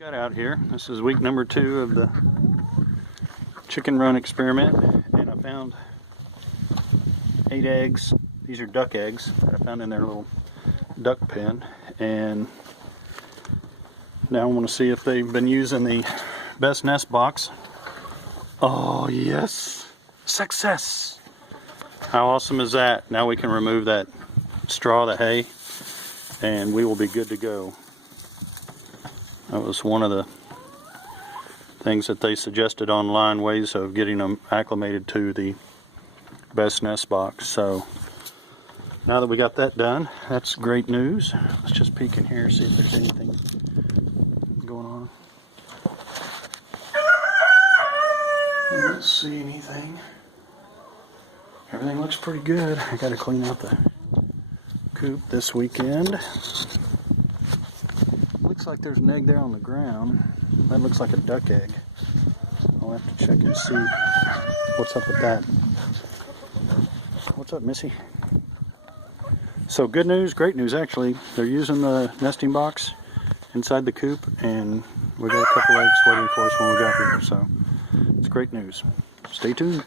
Got out here. This is week number 2 of the chicken run experiment, and I found 8 eggs. These are duck eggs that I found in their little duck pen, and now I want to see if they've been using the Best Nest box. Oh yes, success! How awesome is that? Now we can remove that straw, the hay, and we will be good to go. That was one of the things that they suggested online, ways of getting them acclimated to the Best Nest box. So now that we got that done, that's great news. Let's just peek in here, see if there's anything going on. I don't see anything. Everything looks pretty good. I gotta clean out the coop this weekend. Looks like there's an egg there on the ground. That looks like a duck egg. I'll have to check and see what's up with that. What's up, Missy? So good news, great news actually. They're using the nesting box inside the coop, and we got a couple eggs waiting for us when we got here. So it's great news. Stay tuned.